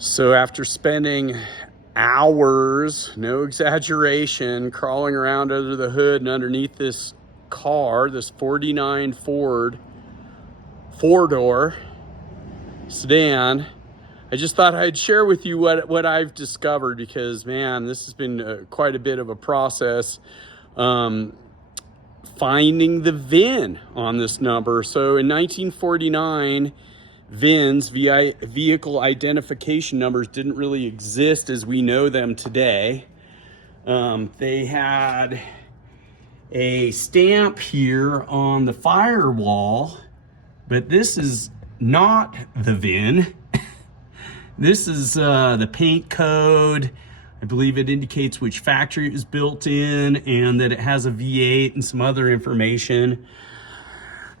So after spending hours, no exaggeration, crawling around under the hood and underneath this car, this 49 Ford Fordor Sedan, I just thought I'd share with you what I've discovered, because man, this has been quite a bit of a process finding the VIN on this number. So in 1949, VINs, vehicle identification numbers, didn't really exist as we know them today. They had a stamp here on the firewall, but this is not the VIN. This is the paint code. I believe it indicates which factory it was built in and that it has a V8 and some other information.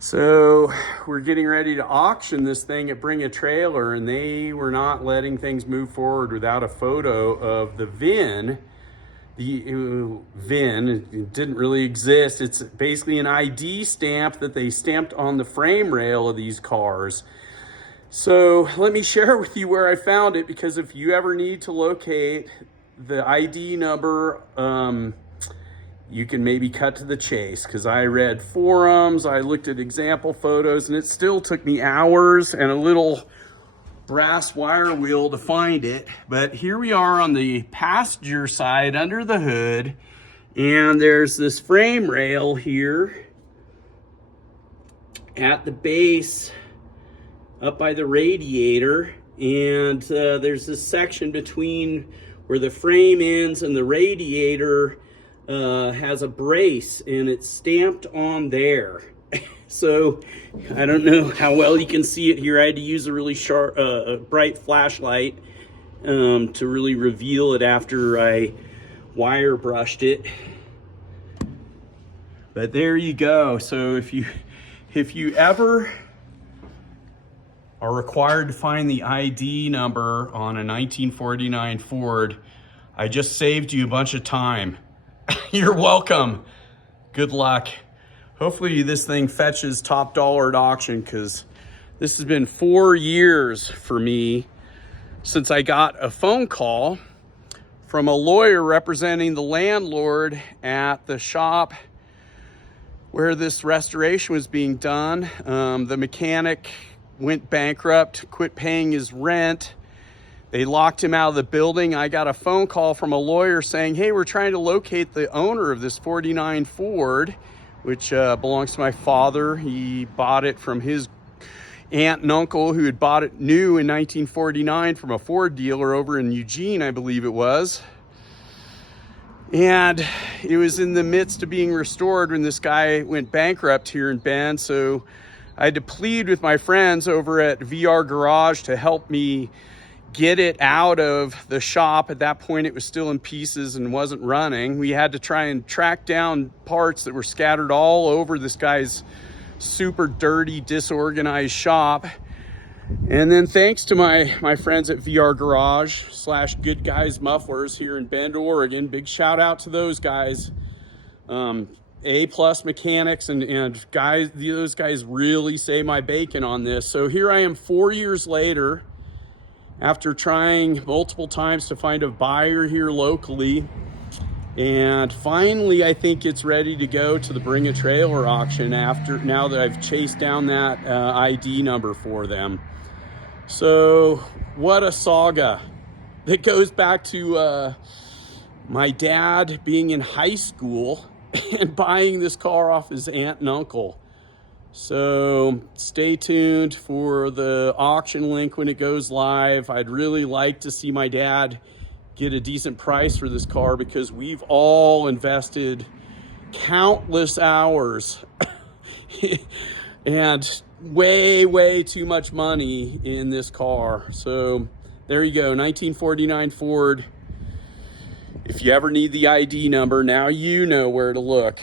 So we're getting ready to auction this thing at Bring a Trailer, and they were not letting things move forward without a photo of the VIN. The VIN, it didn't really exist. It's basically an ID stamp that they stamped on the frame rail of these cars. So let me share with you where I found it, because if you ever need to locate the ID number, you can maybe cut to the chase, because I read forums, I looked at example photos, and it still took me hours and a little brass wire wheel to find it. But here we are on the passenger side under the hood, and there's this frame rail here at the base up by the radiator, and there's this section between where the frame ends and the radiator has a brace, and it's stamped on there. So I don't know how well you can see it here. I had to use a really sharp, bright flashlight to really reveal it after I wire brushed it. But there you go. So if you ever are required to find the ID number on a 1949 Ford, I just saved you a bunch of time. You're welcome. Good luck. Hopefully this thing fetches top dollar at auction, because this has been 4 years for me since I got a phone call from a lawyer representing the landlord at the shop where this restoration was being done. The mechanic went bankrupt, quit paying his rent. They locked him out of the building. I got a phone call from a lawyer saying, hey, we're trying to locate the owner of this 49 Ford, which belongs to my father. He bought it from his aunt and uncle, who had bought it new in 1949 from a Ford dealer over in Eugene, I believe it was. And it was in the midst of being restored when this guy went bankrupt here in Bend. So I had to plead with my friends over at VR Garage to help me get it out of the shop. At that point, it was still in pieces and wasn't running. We had to try and track down parts that were scattered all over this guy's super dirty, disorganized shop. And then thanks to my friends at VR Garage / Good Guys Mufflers here in Bend, Oregon, big shout out to those guys. A+ mechanics and guys, those guys really saved my bacon on this. So here I am 4 years later, after trying multiple times to find a buyer here locally, and finally I think it's ready to go to the Bring a Trailer auction now that I've chased down that ID number for them. So what a saga that goes back to my dad being in high school and buying this car off his aunt and uncle. So stay tuned for the auction link when it goes live. I'd really like to see my dad get a decent price for this car, because we've all invested countless hours and way too much money in this car. So there you go, 1949 Ford. If you ever need the ID number, now you know where to look.